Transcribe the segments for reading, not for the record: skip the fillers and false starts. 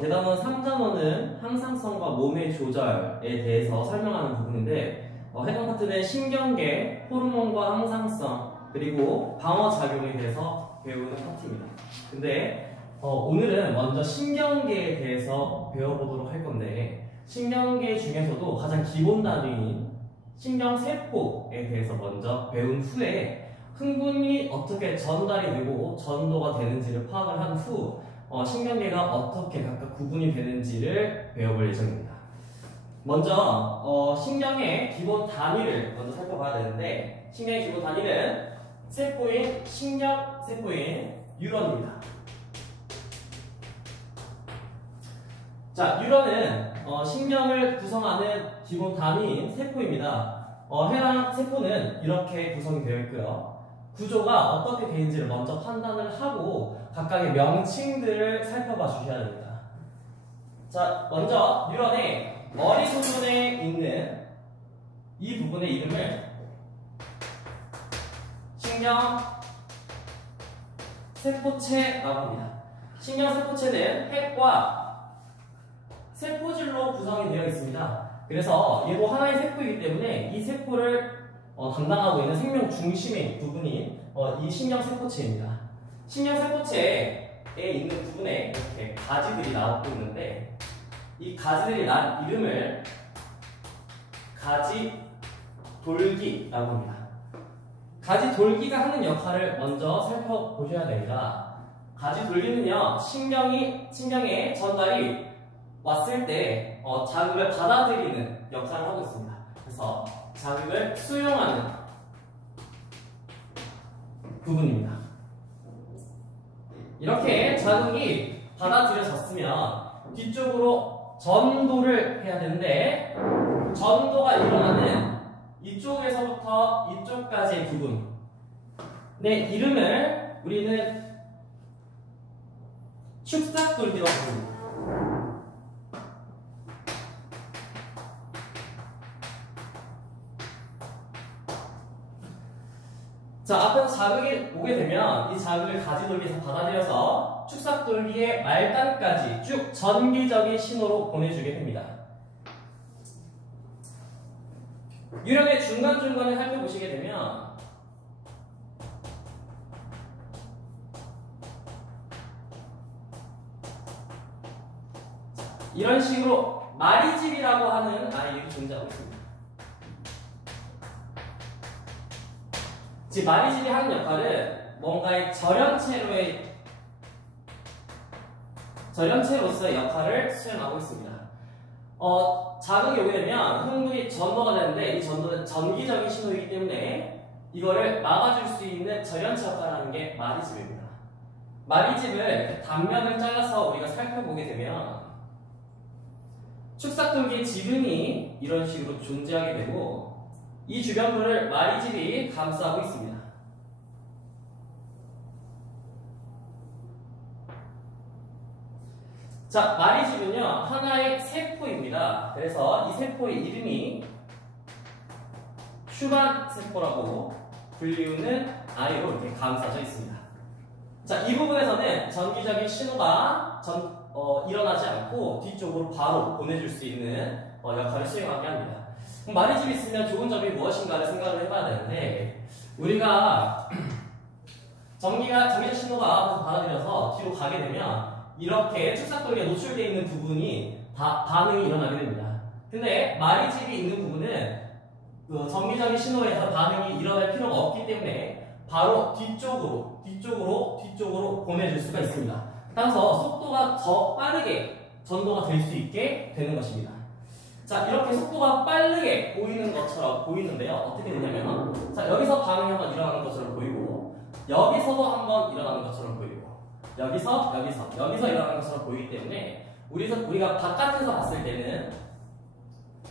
대단원 3단원은 항상성과 몸의 조절에 대해서 설명하는 부분인데 해당 파트는 신경계, 호르몬과 항상성, 그리고 방어작용에 대해서 배우는 파트입니다. 근데 오늘은 먼저 신경계에 대해서 배워보도록 할 건데 신경계 중에서도 가장 기본 단위인 신경세포에 대해서 먼저 배운 후에 흥분이 어떻게 전달이 되고 전도가 되는지를 파악을 한 후 신경계가 어떻게 각각 구분이 되는지를 배워볼 예정입니다. 먼저 신경의 기본 단위를 먼저 살펴봐야 되는데 신경의 기본 단위는 세포인 신경세포인 뉴런입니다. 자, 뉴런은 신경을 구성하는 기본 단위인 세포입니다. 해당 세포는 이렇게 구성이 되어 있고요. 구조가 어떻게 되는지를 먼저 판단을 하고 각각의 명칭들을 살펴봐 주셔야 됩니다. 자, 먼저 뉴런의 머리 부분에 있는 이 부분의 이름을 신경세포체라고 합니다. 신경세포체는 핵과 세포질로 구성이 되어 있습니다. 그래서 얘도 하나의 세포이기 때문에 이 세포를 담당하고 있는 생명 중심의 부분이 이 신경세포체입니다. 신경세포체에 있는 부분에 이렇게 가지들이 나오고 있는데 이 가지들이 난 이름을 가지돌기라고 합니다. 가지돌기가 하는 역할을 먼저 살펴보셔야 됩니다. 가지돌기는요, 신경에 전달이 왔을 때 자극을 받아들이는 역할을 하고 있습니다. 그래서 자극을 수용하는 부분입니다. 이렇게 자극이 받아들여졌으면 뒤쪽으로 전도를 해야 되는데 전도가 일어나는 이쪽에서부터 이쪽까지의 부분의 이름을 우리는 축삭돌기라고 부릅니다. 자, 앞에서 자극이 오게 되면 이 자극을 가지돌기에서 받아들여서 축삭돌기의 말단까지 쭉 전기적인 신호로 보내주게 됩니다. 유령의 중간중간을 살펴보시게 되면 이런 식으로 마리집이라고 하는 아이들이 존재하고 있습니다. 즉 마리집이 하는 역할은 뭔가의 절연체로서의 역할을 수행하고 있습니다. 자극이 오게 되면 흥분이 전도가 되는데 이 전도는 전기적인 신호이기 때문에 이거를 막아줄 수 있는 절연체 역할을 하는 게 마리집입니다. 마리집을 단면을 잘라서 우리가 살펴보게 되면 축삭돌기의 지근이 이런 식으로 존재하게 되고 이 주변부를 마리집이 감싸고 있습니다. 자, 마리집은요, 하나의 세포입니다. 그래서 이 세포의 이름이 슈만세포라고 불리우는 아이로 이렇게 감싸져 있습니다. 자, 이 부분에서는 전기적인 신호가 일어나지 않고 뒤쪽으로 바로 보내줄 수 있는 역할을 수행하게 합니다. 마리집이 있으면 좋은 점이 무엇인가를 생각을 해봐야 되는데 우리가 전기적 신호가 앞에서 받아들여서 뒤로 가게 되면 이렇게 축삭돌기에 노출되어 있는 부분이 반응이 일어나게 됩니다. 근데 마리집이 있는 부분은 그 전기적인 신호에서 반응이 일어날 필요가 없기 때문에 바로 뒤쪽으로 보내줄 수가 있습니다. 따라서 속도가 더 빠르게 전도가 될 수 있게 되는 것입니다. 자, 이렇게 속도가 빠르게 보이는 것처럼 보이는데요. 어떻게 되냐면 자, 여기서 반응이 한번 일어나는 것처럼 보이고 여기서도 한번 일어나는 것처럼 보이고 여기서 일어나는 것처럼 보이기 때문에 우리가 바깥에서 봤을 때는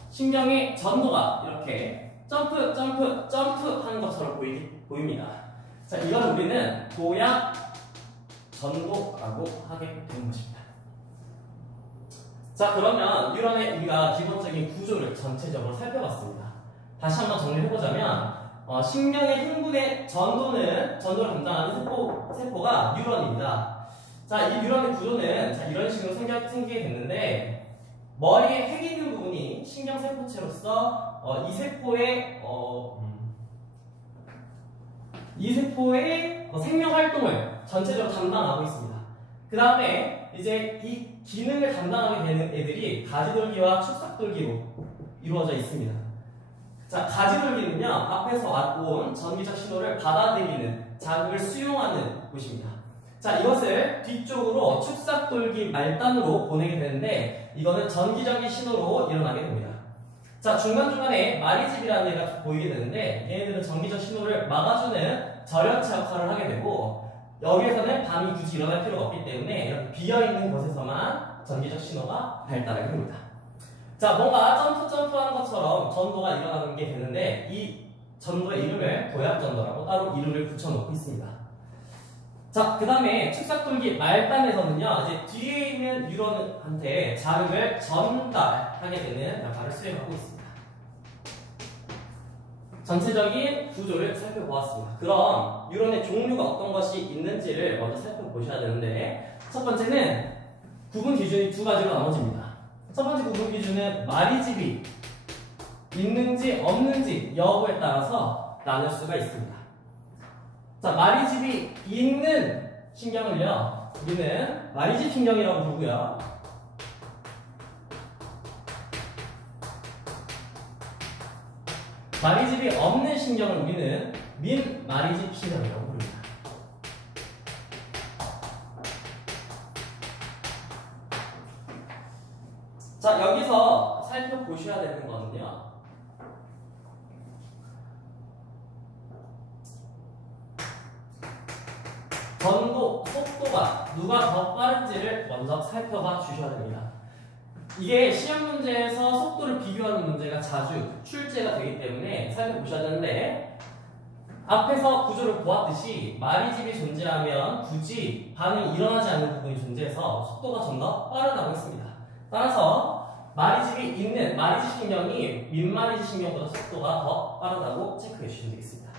신경의 전도가 이렇게 점프 하는 것처럼 보입니다. 자, 이건 우리는 도약 전도라고 하게 되는 것입니다. 자, 그러면 뉴런의 우리가 기본적인 구조를 전체적으로 살펴봤습니다. 다시 한번 정리해보자면 신경의 흥분의 전도를 담당하는 세포가 뉴런입니다. 자, 이 뉴런의 구조는 자, 이런 식으로 생기게 됐는데 머리에 핵 있는 부분이 신경세포체로서 이 세포의 생명 활동을 전체적으로 담당하고 있습니다. 그 다음에 이제 이 기능을 담당하게 되는 애들이 가지돌기와 축삭돌기로 이루어져 있습니다. 자, 가지돌기는요, 앞에서 온 전기적 신호를 받아들이는, 자극을 수용하는 곳입니다. 자, 이것을 뒤쪽으로 축삭돌기 말단으로 보내게 되는데, 이거는 전기적인 신호로 일어나게 됩니다. 자, 중간중간에 마리집이라는 애가 보이게 되는데, 얘네들은 전기적 신호를 막아주는 절연체 역할을 하게 되고, 여기에서는 밤이 굳이 일어날 필요가 없기 때문에 이렇게 비어있는 곳에서만 전기적 신호가 발달하게 됩니다. 자, 뭔가 점프하는 것처럼 전도가 일어나는 게 되는데 이 전도의 이름을 도약전도라고 따로 이름을 붙여놓고 있습니다. 자, 그 다음에 축삭돌기 말단에서는요, 이제 뒤에 있는 뉴런한테 자극을 전달하게 되는 역할을 수행하고 있습니다. 전체적인 구조를 살펴보았습니다. 그럼 뉴런의 종류가 어떤 것이 있는지를 먼저 살펴보셔야 되는데, 첫 번째는 구분 기준이 두 가지로 나눠집니다. 첫 번째 구분 기준은 마리집이 있는지 없는지 여부에 따라서 나눌 수가 있습니다. 자, 마리집이 있는 신경을요, 우리는 마리집 신경이라고 부르고요. 마리집이 없는 신경을 우리는 민마리집 신경이라고 부릅니다. 자, 여기서 살펴보셔야 되는 거는요, 전도 속도가 누가 더 빠른지를 먼저 살펴봐 주셔야 됩니다. 이게 시험 문제에서 속도를 비교하는 문제가 자주 출제가 되기 때문에 살펴보셔야 되는데, 앞에서 구조를 보았듯이 마리집이 존재하면 굳이 반응이 일어나지 않는 부분이 존재해서 속도가 좀 더 빠르다고 했습니다. 따라서 마리집이 있는 마리집 신경이 민마리집 신경보다 속도가 더 빠르다고 체크해 주시면 되겠습니다.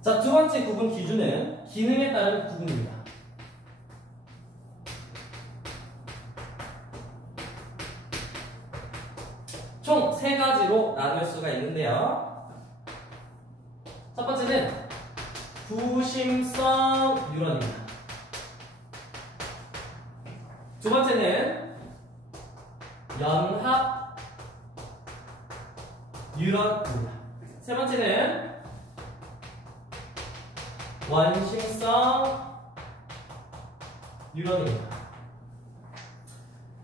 자, 두 번째 구분 기준은 기능에 따른 구분입니다. 총 세 가지로 나눌 수가 있는데요. 첫 번째는 부심성 뉴런입니다. 두 번째는 연합 뉴런입니다. 세 번째는 원심성 뉴런입니다.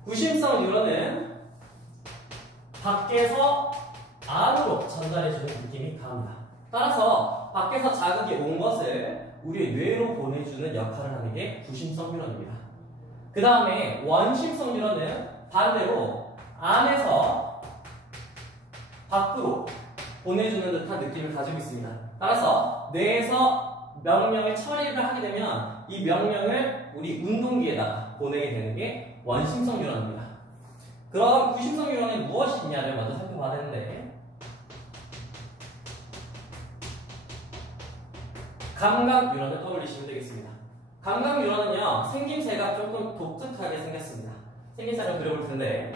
구심성 뉴런은 밖에서 안으로 전달해주는 느낌이 강합니다. 따라서 밖에서 자극이 온 것을 우리 뇌로 보내주는 역할을 하는 게 구심성 뉴런입니다. 그 다음에 원심성 뉴런은 반대로 안에서 밖으로 보내주는 듯한 느낌을 가지고 있습니다. 따라서 뇌에서 명령을 처리를 하게 되면 이 명령을 우리 운동기에다가 보내게 되는 게 원심성 뉴런입니다. 그럼 구심성 뉴런이 무엇이 있냐를 먼저 살펴봐야 되는데, 감각 뉴런을 떠올리시면 되겠습니다. 감각 뉴런은요, 생김새가 조금 독특하게 생겼습니다. 생김새를 그려볼 텐데,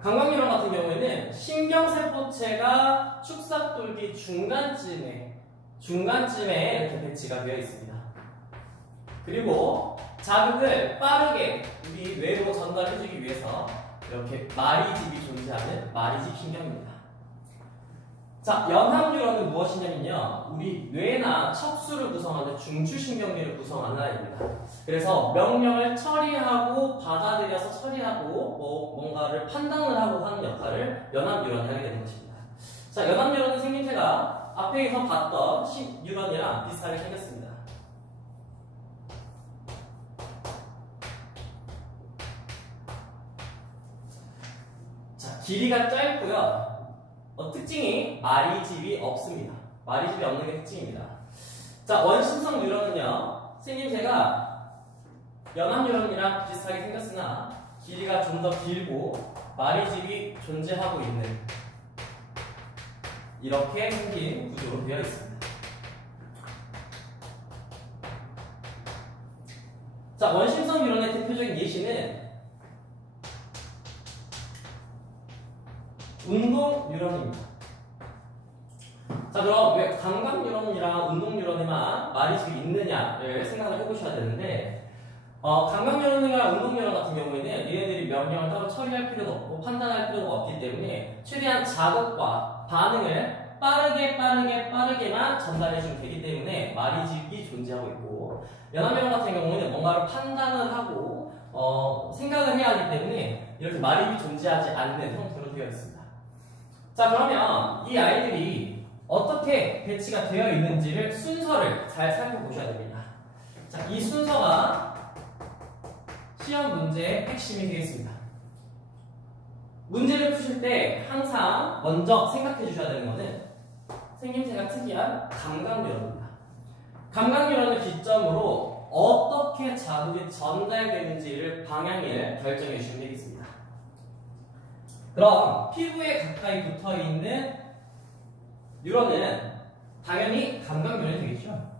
감각 뉴런 같은 경우에는 신경세포체가 축삭돌기 중간쯤에 이렇게 배치가 되어 있습니다. 그리고 자극을 빠르게 우리 뇌로 전달해주기 위해서 이렇게 마리집이 존재하는 마리집 신경입니다. 자, 연합 뉴런은 무엇이냐면요, 우리 뇌나 척수를 구성하는 중추신경계를 구성하는 아이입니다. 그래서 명령을 처리하고 받아들여서 처리하고 뭔가를 판단을 하고 하는 역할을 연합 뉴런이 하게 되는 것입니다. 자, 연합 뉴런은 생김새가 앞에서 봤던 뉴런이랑 비슷하게 생겼습니다. 자, 길이가 짧고요. 특징이 마리집이 없습니다. 마리집이 없는 게 특징입니다. 자, 원심성 뉴런은요, 생김새가 연합 뉴런이랑 비슷하게 생겼으나 길이가 좀 더 길고 마리집이 존재하고 있는 이렇게 생긴 구조로 되어 있습니다. 자, 원심성 유런의 대표적인 예시는 운동 유런입니다. 자, 그럼 왜 감각 유런이랑 운동 유런에만 말이 지금 있느냐를 생각을 해보셔야 되는데, 감각 유런이나 운동 유런 같은 경우에는 얘네들이 명령을 따로 처리할 필요도 없고 판단할 필요가 없기 때문에 최대한 자극과 반응을 빠르게만 전달해주면 되기 때문에 말이직이 존재하고 있고, 연합유런 같은 경우에는 뭔가를 판단을 하고 생각을 해야 하기 때문에 이렇게 말이직이 존재하지 않는 형태로 되어 있습니다. 자, 그러면 이 아이들이 어떻게 배치가 되어 있는지를 순서를 잘 살펴보셔야 됩니다. 자, 이 순서가 시험 문제의 핵심이 되겠습니다. 문제를 푸실 때 항상 먼저 생각해 주셔야 되는 것은 생김새가 특이한 감각유런입니다. 감각유런을 기점으로 어떻게 자극이 전달되는지를 방향을 결정해 주시면 되겠습니다. 그럼 피부에 가까이 붙어 있는 유런은 당연히 감각유런이 되겠죠.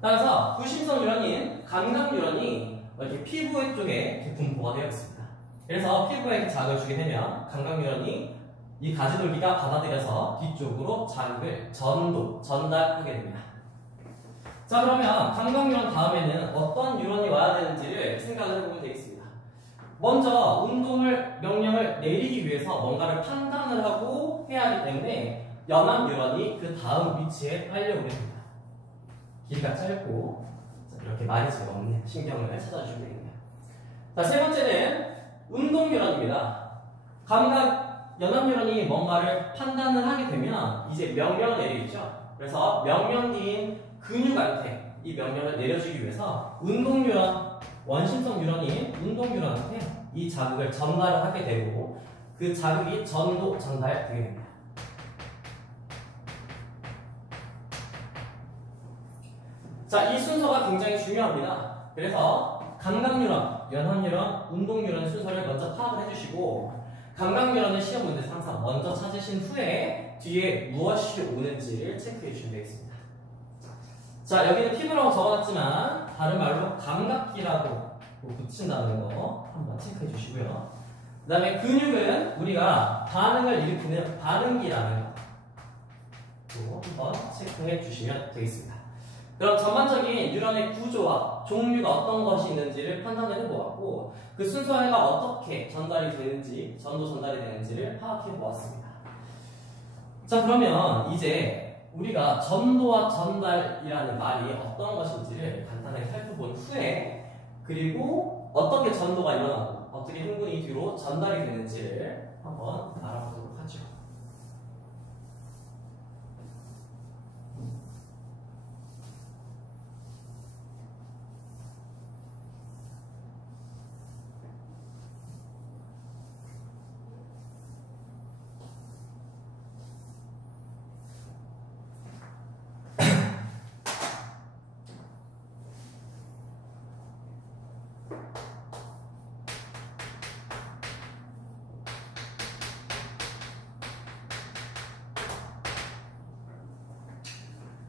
따라서 구심성 유런인 감각 유런이 이렇게 피부 쪽에 분포가 되어 있습니다. 그래서 피부에 자극을 주게 되면 감각 유런이 이 가지돌기가 받아들여서 뒤쪽으로 자극을 전달하게 됩니다. 자, 그러면 감각 유런 다음에는 어떤 유런이 와야 되는지를 생각을 해보면 되겠습니다. 먼저 명령을 내리기 위해서 뭔가를 판단을 하고 해야 하기 때문에 연합 유런이 그 다음 위치에 깔려오게 됩니다. 길이가 짧고 이렇게 많이 없는 신경을 찾아주시면 되겠네요. 자, 세 번째는 운동유런입니다. 연합유런이 뭔가를 판단을 하게 되면 이제 명령을 내리겠죠. 그래서 명령기인 근육한테 이 명령을 내려주기 위해서 운동유런, 원심성 유런인 운동유런한테 이 자극을 전달을 하게 되고 그 자극이 전달되게 됩니다. 자, 이 순서가 굉장히 중요합니다. 그래서 감각유런, 연합유런, 운동유런 순서를 먼저 파악을 해주시고 감각유런을 시험 문제에서 항상 먼저 찾으신 후에 뒤에 무엇이 오는지를 체크해 주시면 되겠습니다. 자, 여기는 피부라고 적어놨지만 다른 말로 감각기라고 붙인다는 거 한번 체크해 주시고요. 그 다음에 근육은 우리가 반응을 일으키는 반응기라는 거 한번 체크해 주시면 되겠습니다. 그럼 전반적인 유런의 구조와 종류가 어떤 것이 있는지를 판단을 해보았고 그 순서가 어떻게 전달이 되는지를 파악해 보았습니다. 자, 그러면 이제 우리가 전도와 전달이라는 말이 어떤 것인지를 간단하게 살펴본 후에 그리고 어떻게 전도가 일어나고 어떻게 흥분이 뒤로 전달이 되는지를 한번 알아보도록 하죠.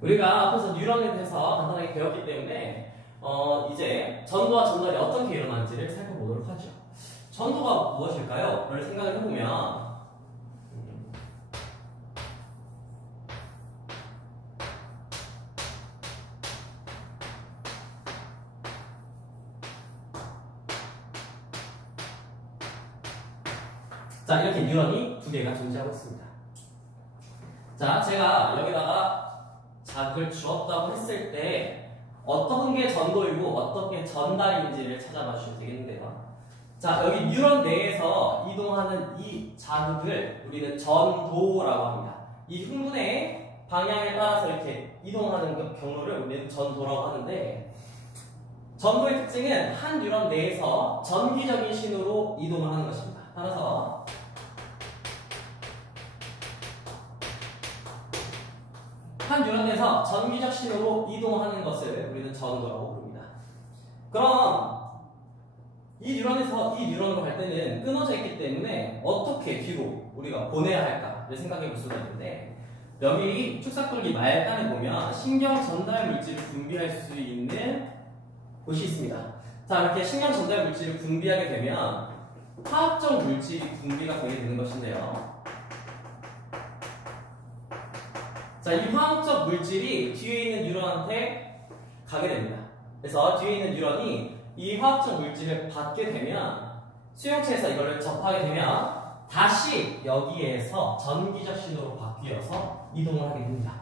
우리가 앞에서 뉴런에 대해서 간단하게 배웠기 때문에 이제 전도와 전달이 어떻게 일어나는지를 살펴보도록 하죠. 전도가 무엇일까요? 를 생각을 해보면 자, 이렇게 뉴런이 두 개가 존재하고 있습니다. 자, 제가 여기다가 자극을 주었다고 했을 때 어떤 게 전도이고 어떤 게 전달인지를 찾아봐 주시면 되겠는데요. 자, 여기 뉴런 내에서 이동하는 이 자극을 우리는 전도라고 합니다. 이 흥분의 방향에 따라서 이렇게 이동하는 경로를 우리는 전도라고 하는데 전도의 특징은 한 뉴런 내에서 전기적인 신호로 이동을 하는 것입니다. 따라서 한 뉴런 내에서 전기적 신호로 이동하는 것을 우리는 전도라고 부릅니다. 그럼 이 뉴런에서 이 뉴런으로 갈 때는 끊어져 있기 때문에 어떻게 뒤로 우리가 보내야 할까를 생각해 볼 수가 있는데, 여기 축삭돌기 말단에 보면 신경 전달 물질을 분비할 수 있는 곳이 있습니다. 자, 이렇게 신경 전달 물질을 분비하게 되면 화학적 물질이 분비가 되게 되는 것인데요. 자, 이 화학적 물질이 뒤에 있는 뉴런한테 가게 됩니다. 그래서 뒤에 있는 뉴런이 이 화학적 물질을 받게 되면 수용체에서 이걸 접하게 되면 다시 여기에서 전기적 신호로 바뀌어서 이동을 하게 됩니다.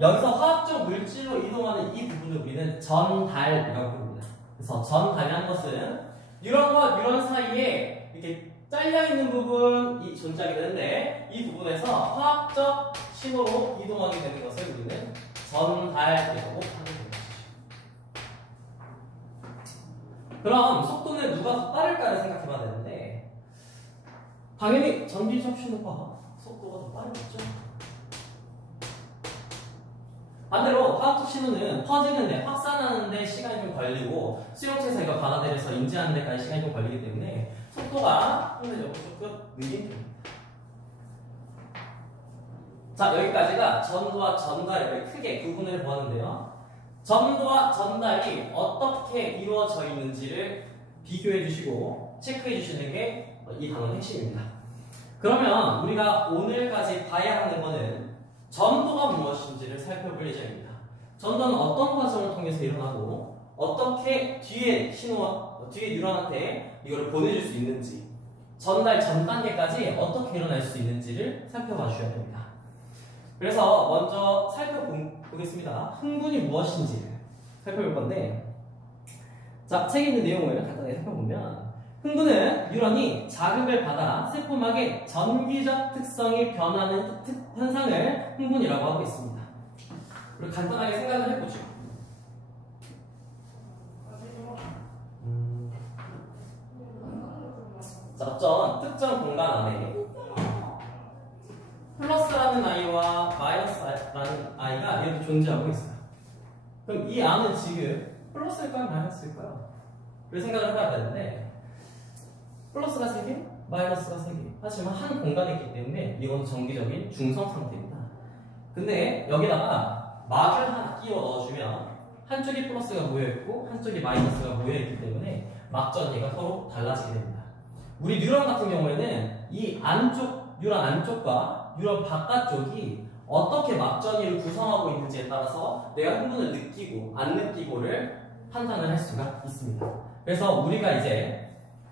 여기서 화학적 물질로 이동하는 이 부분을 우리는 전달이라고 부릅니다. 그래서 전달이라는 것은 뉴런과 뉴런 사이에 이렇게 잘려있는 부분이 존재하게 되는데, 이 부분에서 화학적 신호로 이동하게 되는 것을 우리는 전달이라고 하는 것이죠. 그럼 속도는 누가 더 빠를까를 생각해 봐야 되는데, 당연히 전기적 신호가 속도가 더 빠르겠죠. 반대로 화학적 신호는 퍼지는데, 확산하는데 시간이 좀 걸리고 수용체에서 이거 받아들여서 인지하는 데까지 시간이 좀 걸리기 때문에 속도가 상대적으로 조금 느린 편입니다. 자, 여기까지가 전도와 전달을 크게 구분을 보았는데요. 전도와 전달이 어떻게 이루어져 있는지를 비교해 주시고 체크해 주시는 게 이 단원의 핵심입니다. 그러면 우리가 오늘까지 봐야 하는 것은 전도가 무엇인지를 살펴볼 예정입니다. 전도는 어떤 과정을 통해서 일어나고 어떻게 뒤에 뉴런한테 이걸 보내줄 수 있는지, 전달 전 단계까지 어떻게 일어날 수 있는지를 살펴봐 주셔야 됩니다. 그래서 먼저 살펴보겠습니다. 흥분이 무엇인지를 살펴볼 건데, 자, 책에 있는 내용을 간단히 살펴보면, 흥분은 뉴런이 자극을 받아 세포막의 전기적 특성이 변하는 현상을 흥분이라고 하고 있습니다. 우리 간단하게 생각을 해보죠. 자, 어떤 특정 공간 안에 플러스라는 아이와 마이너스라는 아이가 이렇게 존재하고 있어요. 그럼 이 안은 지금 플러스일까요? 마이너스일까요? 그 생각을 해봐야 되는데, 플러스가 3개, 마이너스가 3개. 하지만 한 공간에 있기 때문에 이건 정기적인 중성 상태입니다. 근데 여기다가 막을 하나 끼워 넣어주면 한쪽이 플러스가 모여있고 한쪽이 마이너스가 모여있기 때문에 막 전이가 서로 달라지게 됩니다. 우리 뉴런 같은 경우에는 이 안쪽, 뉴런 안쪽과 뉴런 바깥쪽이 어떻게 막전이를 구성하고 있는지에 따라서 내가 흥분을 느끼고 안 느끼고를 판단을 할 수가 있습니다. 그래서 우리가 이제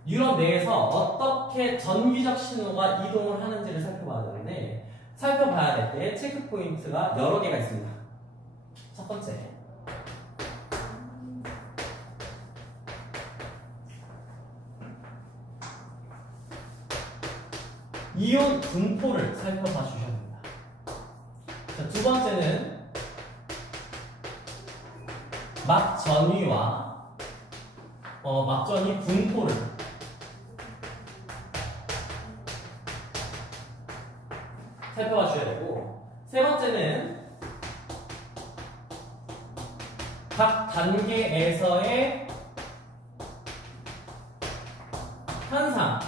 뉴런 내에서 어떻게 전기적 신호가 이동을 하는지를 살펴봐야 되는데, 살펴봐야 될 때 체크 포인트가 여러 개가 있습니다. 첫 번째, 이온 분포를 살펴봐 주셔야 됩니다. 자, 두 번째는 막전위와 막전위 분포를 살펴봐 주셔야 되고, 세 번째는 각 단계에서의 현상을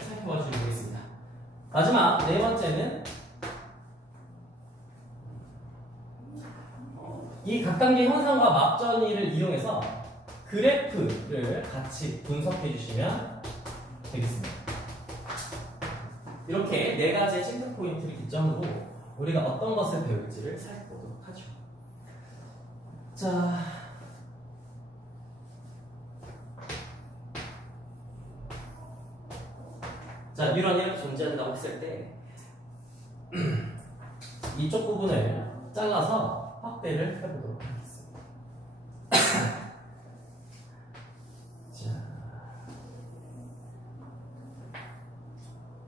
살펴봐 주시겠습니다. 마지막 네 번째는 이 각 단계 현상과 막전이를 이용해서 그래프를 같이 분석해 주시면 되겠습니다. 이렇게 네 가지의 체크 포인트를 기점으로 우리가 어떤 것을 배울지를 살펴보도록 하죠. 자, 뉴런이 이렇게 존재한다고 했을 때 이쪽 부분을 잘라서 확대를 해보도록 하겠습니다.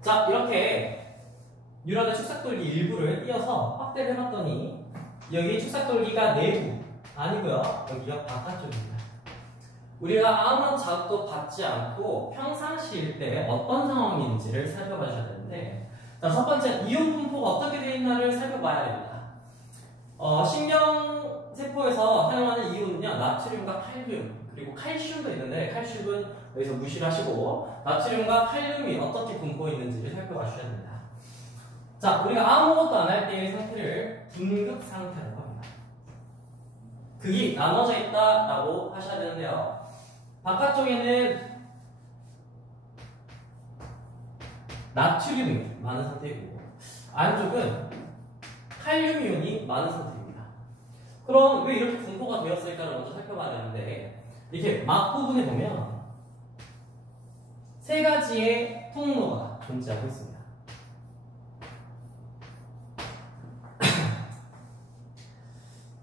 자, 이렇게 뉴런의 축삭돌기 일부를 띄어서 확대를 해봤더니 여기 축삭돌기가 내부 아니고요, 여기가 바깥쪽입니다. 우리가 아무런 자극도 받지 않고 평상시일 때 어떤 상황인지를 살펴봐 주셔야 되는데, 자, 첫 번째, 이온 분포가 어떻게 되어 있나를 살펴봐야 됩니다. 신경세포에서 사용하는 이온은요, 나트륨과 칼륨 나트륨 그리고 칼슘도 있는데 칼슘은 여기서 무시를 하시고 나트륨과 칼륨이 어떻게 분포 있는지를 살펴봐 주셔야 됩니다. 자, 우리가 아무것도 안 할 때의 상태를 분극 상태라고 합니다. 극이 나눠져 있다라고 하셔야 되는데요. 바깥쪽에는 나트륨이 많은 상태이고 안쪽은 칼륨 이온이 많은 상태입니다. 그럼 왜 이렇게 분포가 되었을까를 먼저 살펴봐야 되는데 이렇게 막 부분에 보면 세 가지의 통로가 존재하고 있습니다.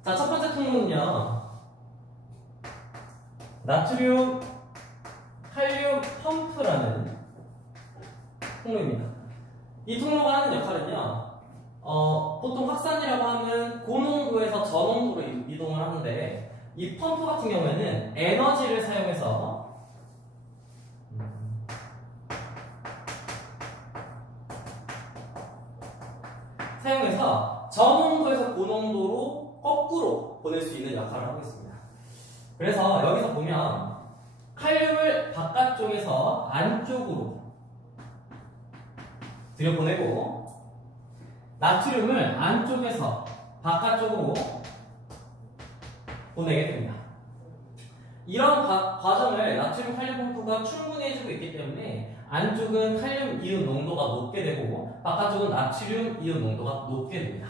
자, 첫 번째 통로는요, 나트륨 칼륨 펌프라는 통로입니다. 이 통로가 하는 역할은요, 보통 확산이라고 하면 고농도에서 저농도로 이동을 하는데 이 펌프 같은 경우에는 에너지를 사용해서 저농도에서 고농도로 거꾸로 보낼 수 있는 역할을 하고 있습니다. 그래서 여기서 보면 칼륨을 바깥쪽에서 안쪽으로 들여보내고 나트륨을 안쪽에서 바깥쪽으로 보내게 됩니다. 이런 과정을 나트륨 칼륨 펌프가 충분히 해주고 있기 때문에 안쪽은 칼륨 이온 농도가 높게 되고 바깥쪽은 나트륨 이온 농도가 높게 됩니다.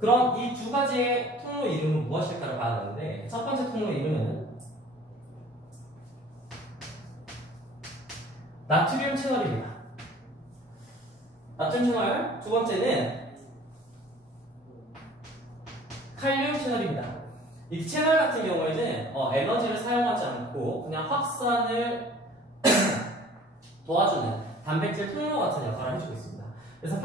그럼 이 두 가지의 통로 이름은 무엇일까를 봐야 하는데 첫 번째 통로 이름은 나트륨 채널입니다. 나트륨 채널, 두 번째는 칼륨 채널입니다. 이 채널 같은 경우에는 에너지를 사용하지 않고 그냥 확산을 도와주는 단백질 통로 같은 역할을 해주고 있습니다. 그래서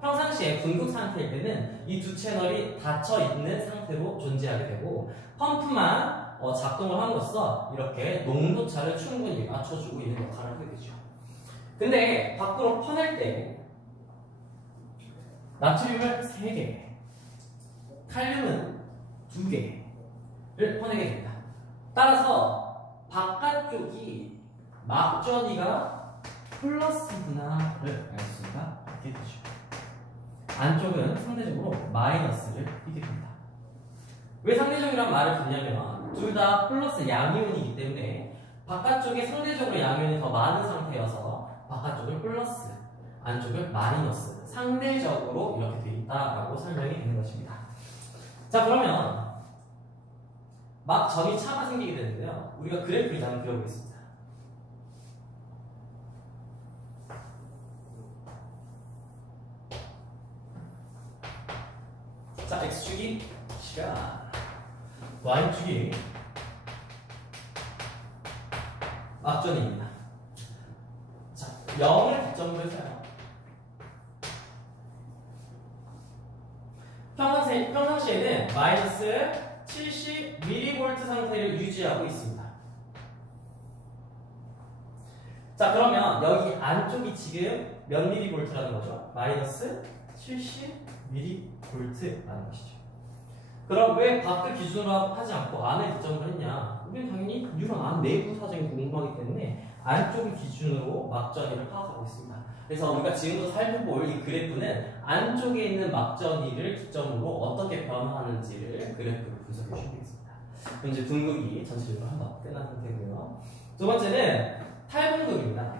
평상시에 분극 상태일 때는 이 두 채널이 닫혀 있는 상태로 존재하게 되고 펌프만 작동을 함으로써 이렇게 농도차를 충분히 맞춰주고 있는 역할을 하게 되죠. 근데 밖으로 퍼낼 때 나트륨을 3개, 칼륨은 2개를 퍼내게 됩니다. 따라서 바깥쪽이 막전이가 플러스구나를 알 수가 있게 되죠. 안쪽은 상대적으로 마이너스를 띠게 됩니다. 왜 상대적이라는 말을 듣냐면 둘 다 플러스 양이온이기 때문에 바깥쪽에 상대적으로 양이온이 더 많은 상태여서 바깥쪽을 플러스, 안쪽을 마이너스, 상대적으로 이렇게 되어 있다라고 설명이 되는 것입니다. 자, 그러면 막 전이 차가 생기게 되는데요. 우리가 그래프를 한번 그려보겠습니다. 자, X축이 시간, Y축이 막전입니다. 자, 0을 기점으로 해서요. 평상시에는 마이너스 70mV 상태를 유지하고 있습니다. 자, 그러면 여기 안쪽이 지금 몇 mV라는 거죠? 마이너스 70mV라는 것이죠. 그럼 왜 밖을 기준으로 하지 않고 안을 기점으로 했냐? 우리는 당연히 뉴런 안 내부 사정이 궁금하기 때문에 안쪽을 기준으로 막전이를 파악하고 있습니다. 그래서 우리가 지금부터 살펴볼 이 그래프는 안쪽에 있는 막전이를 기점으로 어떻게 변화하는지를 그래프로 분석해 주시면 되겠습니다. 그럼 이제 분극이 전체적으로 한번 끝난 상태고요. 두 번째는 탈분극입니다.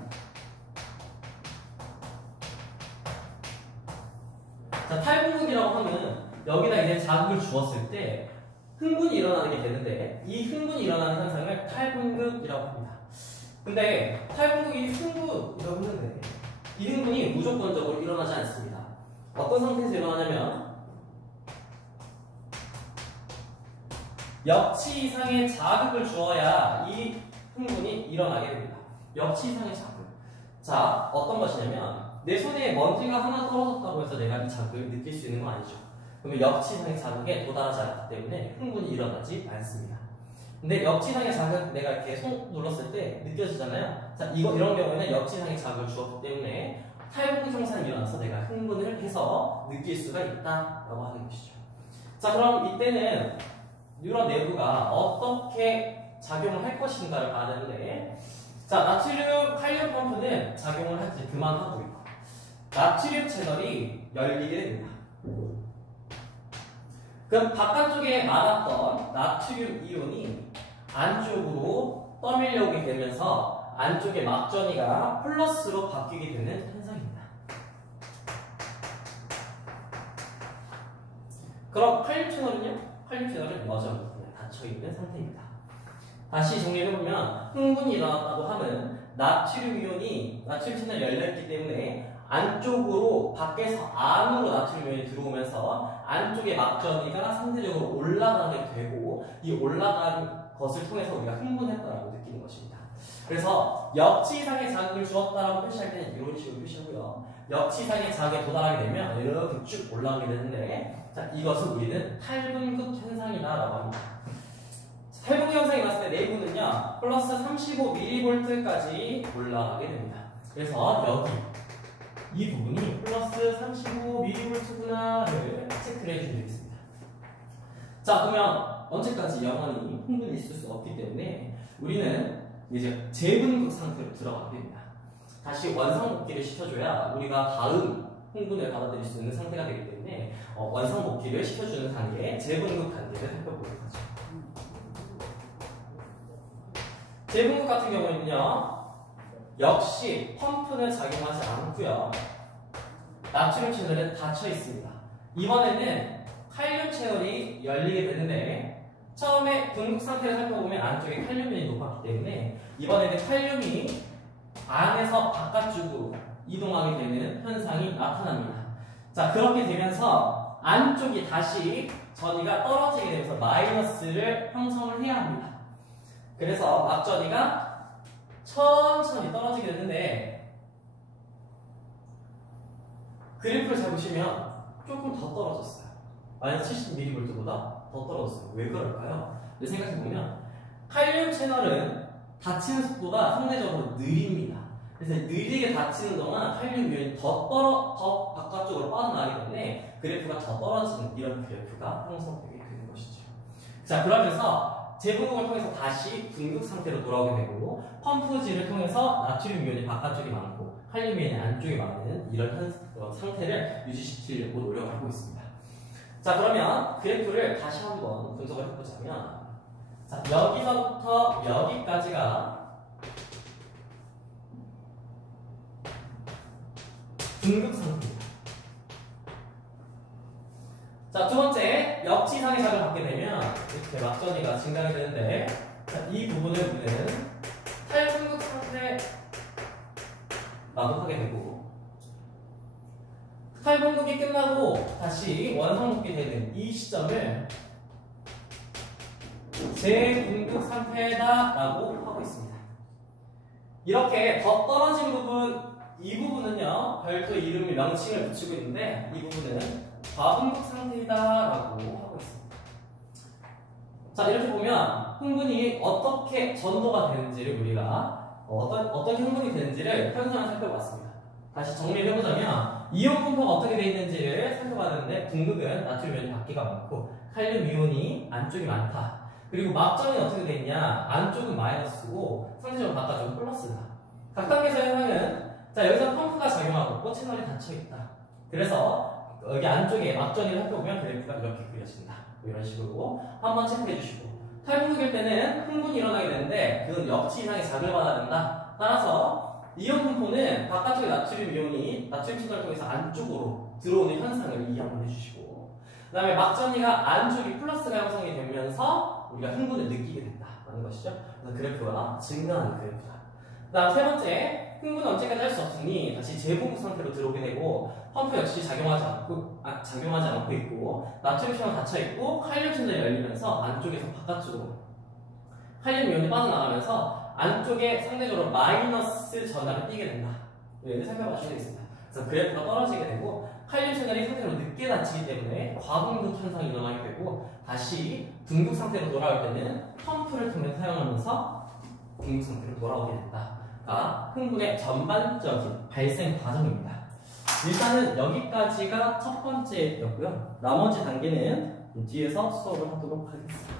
자, 탈분극이라고 하면 여기다 이제 자극을 주었을 때 흥분이 일어나는 게 되는데 이 흥분이 일어나는 현상을 탈분극이라고 합니다. 근데 탈분극이 흥분이라고 하는데 이 흥분이 무조건적으로 일어나지 않습니다. 어떤 상태에서 일어나냐면 역치 이상의 자극을 주어야 이 흥분이 일어나게 됩니다. 역치 이상의 자극. 자, 어떤 것이냐면 내 손에 먼지가 하나 떨어졌다고 해서 내가 이 자극을 느낄 수 있는 건 아니죠. 그러면 역치 이상의 자극에 도달하지 않기 때문에 흥분이 일어나지 않습니다. 근데 역치 이상의 자극 내가 이렇게 손 눌렀을 때 느껴지잖아요. 자, 이런 경우에는 역치 이상의 자극을 주었기 때문에 탈분극 현상이 일어나서 내가 흥분을 해서 느낄 수가 있다라고 하는 것이죠. 자, 그럼 이때는 뉴런 내부가 어떻게 작용을 할 것인가를 봐야 되는데, 자, 나트륨 칼륨 펌프는 작용을 하지 그만하고요. 나트륨 채널이 열리게 됩니다. 그럼 바깥쪽에 많았던 나트륨 이온이 안쪽으로 떠밀려오게 되면서 안쪽의 막전이가 플러스로 바뀌게 되는 현상입니다. 그럼 칼륨 채널은요? 칼륨 채널은 여전히 닫혀있는 상태입니다. 다시 정리해보면 흥분이 일어났다고 하면 나트륨 이온이 나트륨 채널이 열렸기 때문에 안쪽으로 밖에서 안으로 나트륨 이온이 들어오면서 안쪽의 막전이가 상대적으로 올라가게 되고 이 올라간 것을 통해서 우리가 흥분했다라고 느끼는 것입니다. 그래서 역치 이상의 자극을 주었다라고 표시할 때는 이런 식으로 표시하고요. 역치 이상의 자극에 도달하게 되면 이렇게 쭉 올라가게 되는데, 자, 이것을 우리는 탈분극 현상이다라고 합니다. 탈분극 현상이 났을 때 내부는요 플러스 35mV까지 올라가게 됩니다. 그래서 여기 이 부분이 플러스 35mV구나를 체크를 해주겠습니다. 자, 그러면 언제까지 영원히 흥분이 있을 수 없기 때문에 우리는 이제 재분극 상태로 들어가게 됩니다. 다시 원상복귀를 시켜줘야 우리가 다음 흥분을 받아들일 수 있는 상태가 되기 때문에 원상복귀를 시켜주는 단계, 재분극 단계를 살펴보도록 하죠. 재분극 같은 경우에는요 역시 펌프는 작용하지 않고요 나트륨 채널은 닫혀 있습니다. 이번에는 칼륨 채널이 열리게 되는데, 처음에 분극 상태를 살펴보면 안쪽에 칼륨이 높았기 때문에 이번에는 칼륨이 안에서 바깥쪽으로 이동하게 되는 현상이 나타납니다. 자, 그렇게 되면서 안쪽이 다시 전이가 떨어지게 되면서 마이너스를 형성을 해야 합니다. 그래서 막전이가 천천히 떨어지게 되는데, 그래프를 잘 보시면 조금 더 떨어졌어요. 마이너스 70mV보다 더 떨어졌어요. 왜 그럴까요? 생각해보면 칼륨 채널은 닫히는 속도가 상대적으로 느립니다. 그래서 느리게 닫히는 동안 칼륨 이온이 더 바깥쪽으로 빠져나가기 때문에 그래프가 더 떨어지는 이런 그래프가 형성되게 되는 것이죠. 자, 그러면서 재분극을 통해서 다시 분극 상태로 돌아오게 되고, 펌프질을 통해서 나트륨 이온이 바깥쪽에 많고 칼륨 이온이 안쪽에 많은 이런 상태를 유지시키려고 노력을 하고 있습니다. 자, 그러면 그래프를 다시 한번 분석을 해보자면, 자, 여기서부터 여기까지가 분극 상태입니다. 자, 두 번째, 역치 이상의 자극을 받게 되면 이렇게 막전이가 증가하게 되는데, 자, 이 부분을 우리는 탈분극 상태라고 하게 되고, 탈분극이 끝나고 다시 원상복귀 되는 이 시점을 재분극 상태다라고 하고 있습니다. 이렇게 더 떨어진 부분, 이 부분은요 별도의 이름이 명칭을 붙이고 있는데, 이 부분은 과분극 상태이다라고 하고 있습니다. 자, 이렇게 보면 흥분이 어떻게 전도가 되는지를 우리가 어떻게 흥분이 되는지를 현상을 살펴봤습니다. 다시 정리를 해보자면, 이온 분포가 어떻게 되어 있는지를 살펴봤는데, 분극은 나트륨 이온이 밖에가 많고 칼륨 이온이 안쪽이 많다. 그리고 막전이 어떻게 되어 있냐, 안쪽은 마이너스고 상대적으로 바깥쪽은 플러스다. 각 단계에서 현상은, 자, 여기서 펌프가 작용하고 채널이 닫혀있다. 그래서 여기 안쪽에 막전이를 살펴보면 그래프가 이렇게 그려진다. 이런 식으로 한번 체크해 주시고, 탈분극일 때는 흥분이 일어나게 되는데 그건 역치 이상의 자극을 받아야 된다. 따라서 이온 분포는 바깥쪽의 나트륨 이온이 나트륨 채널을 통해서 안쪽으로 들어오는 현상을 이해 한번 해주시고, 그 다음에 막전이가 안쪽이 플러스가 형성이 되면서 우리가 흥분을 느끼게 된다라는 것이죠. 그래서 그래프가 증가하는 그래프다. 그 다음 세 번째, 흥분은 언제까지 할 수 없으니 다시 재분극 상태로 들어오게 되고, 펌프 역시 작용하지 않고 있고, 나트륨 채널 닫혀 있고 칼륨 채널이 열리면서 안쪽에서 바깥쪽으로 칼륨 이온이 빠져나가면서 안쪽에 상대적으로 마이너스 전압을 띠게 된다. 이렇게 살펴봐주셔야 되겠습니다. 그래서 그래프가 떨어지게 되고 칼륨 채널이 상대적으로 늦게 닫히기 때문에 과분극 현상이 일어나게 되고, 다시 분극 상태로 돌아올 때는 펌프를 통해서 사용하면서 분극 상태로 돌아오게 된다가 흥분의 전반적인 발생 과정입니다. 일단은 여기까지가 첫 번째였고요. 나머지 단계는 뒤에서 수업을 하도록 하겠습니다.